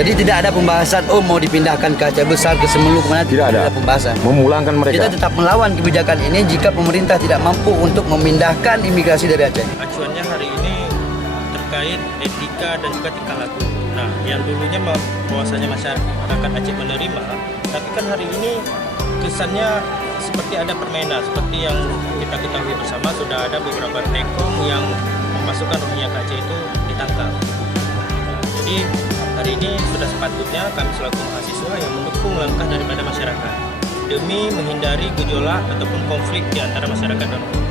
Jadi tidak ada pembahasan mau dipindahkan ke Aceh Besar, ke Semeru, kemana, Tidak ada pembahasan. memulangkan Kita mereka. tetap melawan kebijakan ini jika pemerintah tidak mampu untuk memindahkan imigrasi dari Aceh. Acuannya hari ini terkait etika dan juga tingkah laku. Nah, yang dulunya bahwasanya masyarakat Aceh menerima, tapi kan hari ini kesannya seperti ada permainan, seperti yang kita ketahui bersama sudah ada beberapa tekong yang memasukkan Rohingya ke Aceh itu ditangkap. Jadi hari ini sudah sepatutnya kami selaku mahasiswa yang mendukung langkah daripada masyarakat demi menghindari gejolak ataupun konflik di antara masyarakat dan Rohingya.